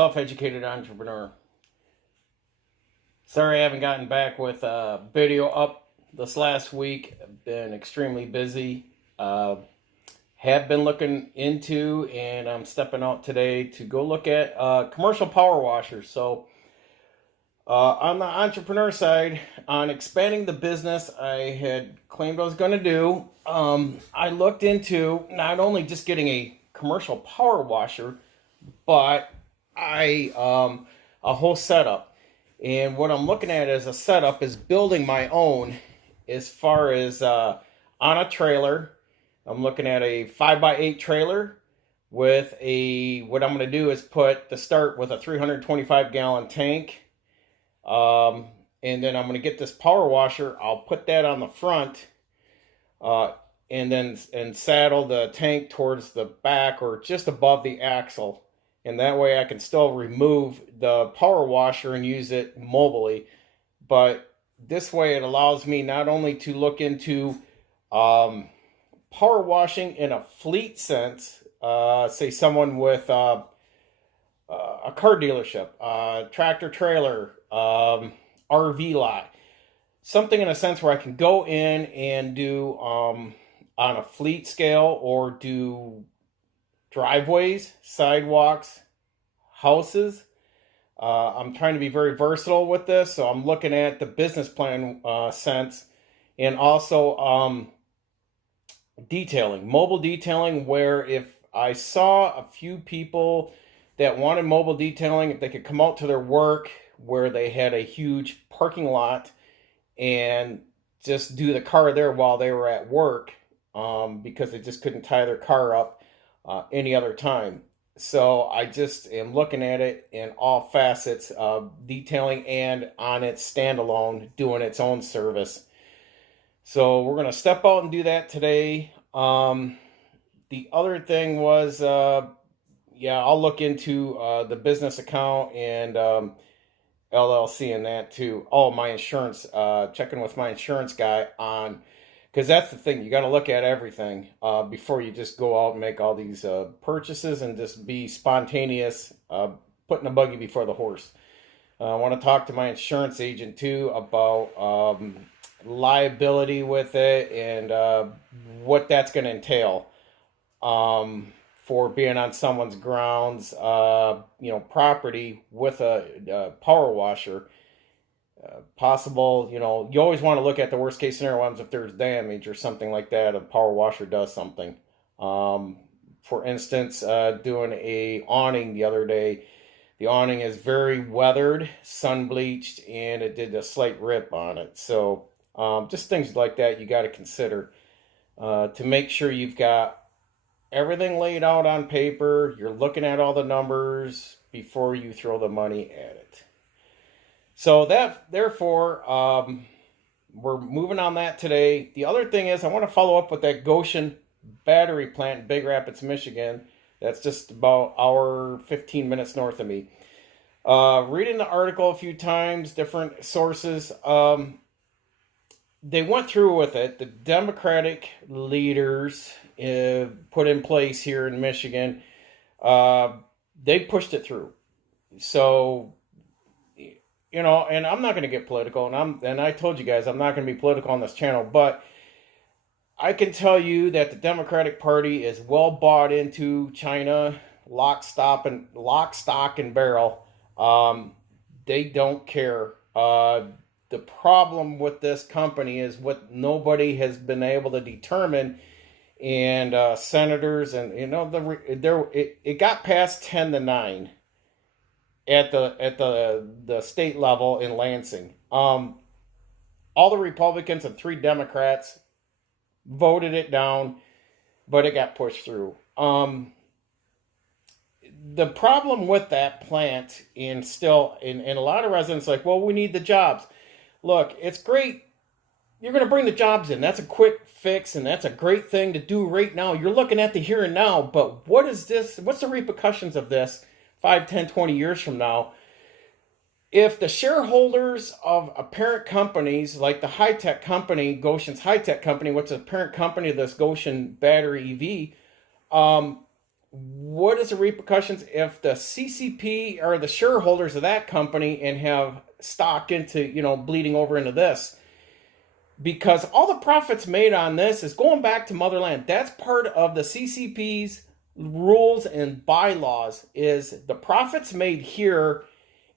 self-educated entrepreneur. Sorry I haven't gotten back with a video up this last week. I've been extremely busy. Have been looking into, and I'm stepping out today to go look at commercial power washers. So on the entrepreneur side, on expanding the business I had claimed I was going to do, I looked into not only just getting a commercial power washer, but a whole setup. And what I'm looking at as a setup is building my own as far as on a trailer. I'm looking at a 5x8 trailer with what I'm going to do is start with a 325 gallon tank. And then I'm going to get this power washer. I'll put that on the front, and saddle the tank towards the back or just above the axle. And that way I can still remove the power washer and use it mobily. But this way it allows me not only to look into power washing in a fleet sense, say someone with a car dealership, tractor trailer, RV lot, something in a sense where I can go in and do on a fleet scale or do driveways, sidewalks, houses. I'm trying to be very versatile with this, so I'm looking at the business plan sense, and also detailing, mobile detailing, where if I saw a few people that wanted mobile detailing, if they could come out to their work where they had a huge parking lot and just do the car there while they were at work, because they just couldn't tie their car up any other time. So I just am looking at it in all facets of detailing and on its standalone, doing its own service. So we're going to step out and do that today. The other thing was, I'll look into the business account and LLC and that too. Oh, my insurance, checking with my insurance guy on, because that's the thing, you got to look at everything before you just go out and make all these purchases and just be spontaneous, putting a buggy before the horse. I want to talk to my insurance agent too about liability with it and what that's going to entail for being on someone's grounds, property with a power washer. Possible, you always want to look at the worst case scenario ones if there's damage or something like that. A power washer does something. For instance, doing a awning the other day. The awning is very weathered, sun bleached, and it did a slight rip on it. So just things like that you got to consider to make sure you've got everything laid out on paper. You're looking at all the numbers before you throw the money at it. So therefore, we're moving on that today. The other thing is I want to follow up with that Goshen battery plant in Big Rapids, Michigan. That's just about an hour, 15 minutes north of me. Reading the article a few times, different sources. They went through with it. The Democratic leaders put in place here in Michigan. They pushed it through. So, and I'm not going to get political, and I told you guys I'm not going to be political on this channel, but I can tell you that the Democratic Party is well bought into China, lock, stock, and barrel. They don't care. The problem with this company is what nobody has been able to determine, and senators, and it got past 10-9. At the state level in Lansing. All the Republicans and 3 Democrats voted it down, but it got pushed through. The problem with that plant, and still, and a lot of residents are like, well, we need the jobs. Look, it's great. You're going to bring the jobs in. That's a quick fix, and that's a great thing to do right now. You're looking at the here and now, but what is this? What's the repercussions of this 5, 10, 20 years from now? If the shareholders of a parent companies like the high-tech company, Goshen's high-tech company, which is a parent company of this Goshen battery EV, what is the repercussions if the CCP are the shareholders of that company and have stock into, bleeding over into this? Because all the profits made on this is going back to motherland. That's part of the CCP's rules and bylaws, is the profits made here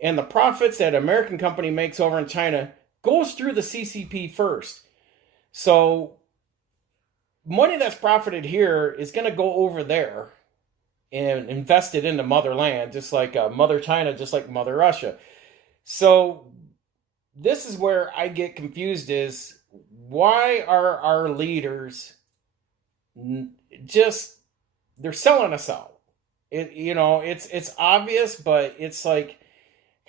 and the profits that an American company makes over in China goes through the CCP first. So money that's profited here is going to go over there and invested into motherland, just like Mother China, just like Mother Russia. So this is where I get confused, is why are our leaders just, they're selling us out? It's obvious, but it's like,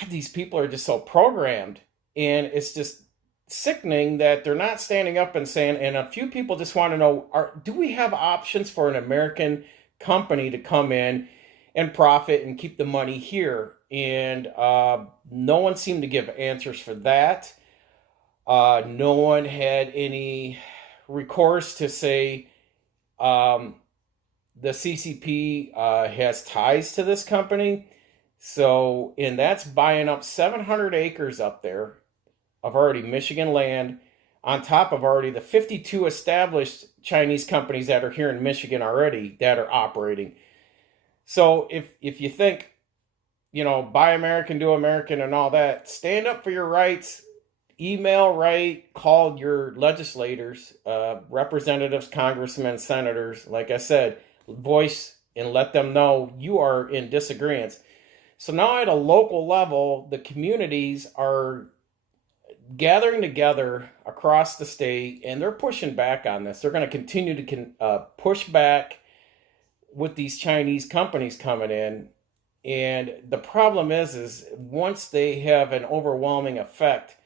God, these people are just so programmed, and it's just sickening that they're not standing up and saying, and a few people just want to know, do we have options for an American company to come in and profit and keep the money here? And no one seemed to give answers for that. No one had any recourse to say the CCP has ties to this company. So, and that's buying up 700 acres up there of already Michigan land, on top of already the 52 established Chinese companies that are here in Michigan already that are operating. So if you think, buy American, do American and all that, stand up for your rights, email, write, call your legislators, representatives, congressmen, senators, like I said, voice and let them know you are in disagreement. So now at a local level, the communities are gathering together across the state, and they're pushing back on this. They're going to continue to push back with these Chinese companies coming in. And the problem is once they have an overwhelming effect,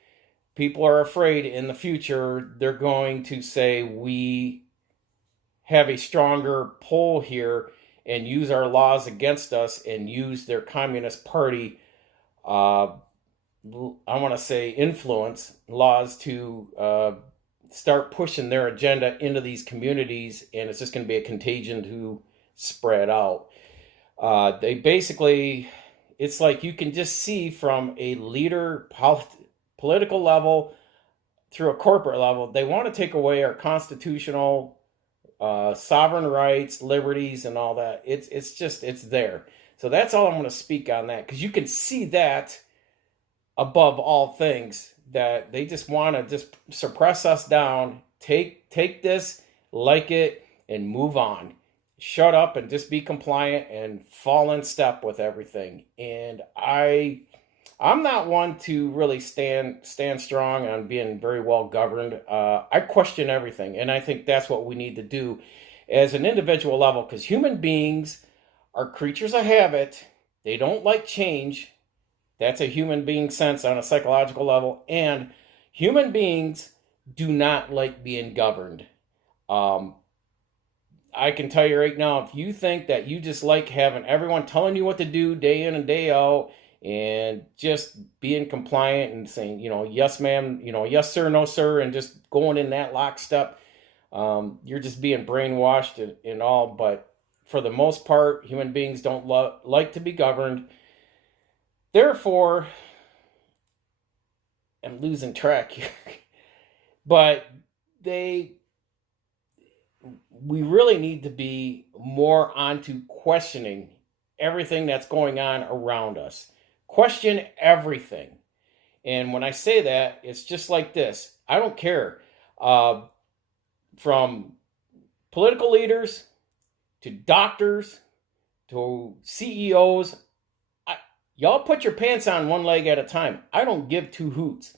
people are afraid in the future they're going to say, we have a stronger pull here, and use our laws against us and use their Communist Party, I want to say, influence laws to start pushing their agenda into these communities, and it's just going to be a contagion to spread out. They basically, it's like you can just see from a leader political level through a corporate level, they want to take away our constitutional sovereign rights, liberties, and all that. It's there. So that's all I'm going to speak on that, because you can see that above all things, that they just want to just suppress us down, take this, like it, and move on. Shut up and just be compliant and fall in step with everything. And I'm not one to really stand strong on being very well governed. I question everything, and I think that's what we need to do as an individual level, because human beings are creatures of habit. They don't like change. That's a human being sense on a psychological level, and human beings do not like being governed. I can tell you right now, if you think that you just like having everyone telling you what to do day in and day out, and just being compliant and saying, yes, ma'am, yes, sir, no, sir, and just going in that lockstep, you're just being brainwashed and all. But for the most part, human beings don't like to be governed. Therefore, I'm losing track here. But we really need to be more onto questioning everything that's going on around us. Question everything. And when I say that, it's just like this. I don't care. From political leaders to doctors to CEOs, y'all put your pants on one leg at a time. I don't give two hoots.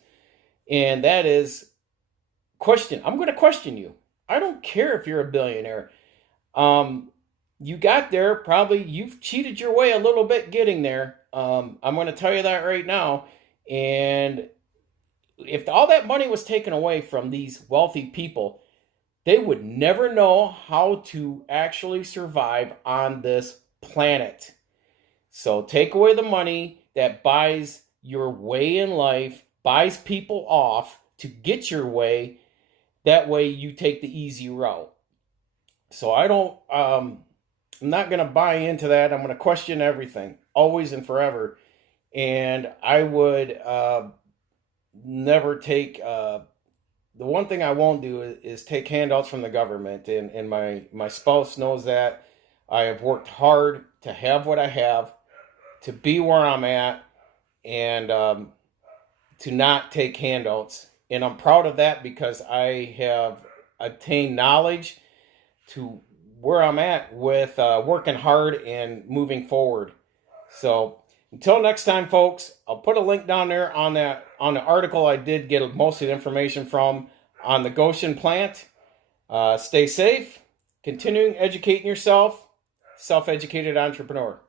And that is question. I'm going to question you. I don't care if you're a billionaire. You got there, probably you've cheated your way a little bit getting there. I'm going to tell you that right now. And if all that money was taken away from these wealthy people, they would never know how to actually survive on this planet. So take away the money that buys your way in life, buys people off to get your way. That way you take the easy route. So I don't, I'm not going to buy into that. I'm going to question everything, always and forever. And I would never take. The one thing I won't do is take handouts from the government, and my spouse knows that. I have worked hard to have what I have, to be where I'm at, and to not take handouts. And I'm proud of that because I have attained knowledge to where I'm at with working hard and moving forward. So until next time, folks, I'll put a link down there on the article I did get most of the information from on the Goshen plant. Stay safe, continuing educating yourself, self-educated entrepreneur.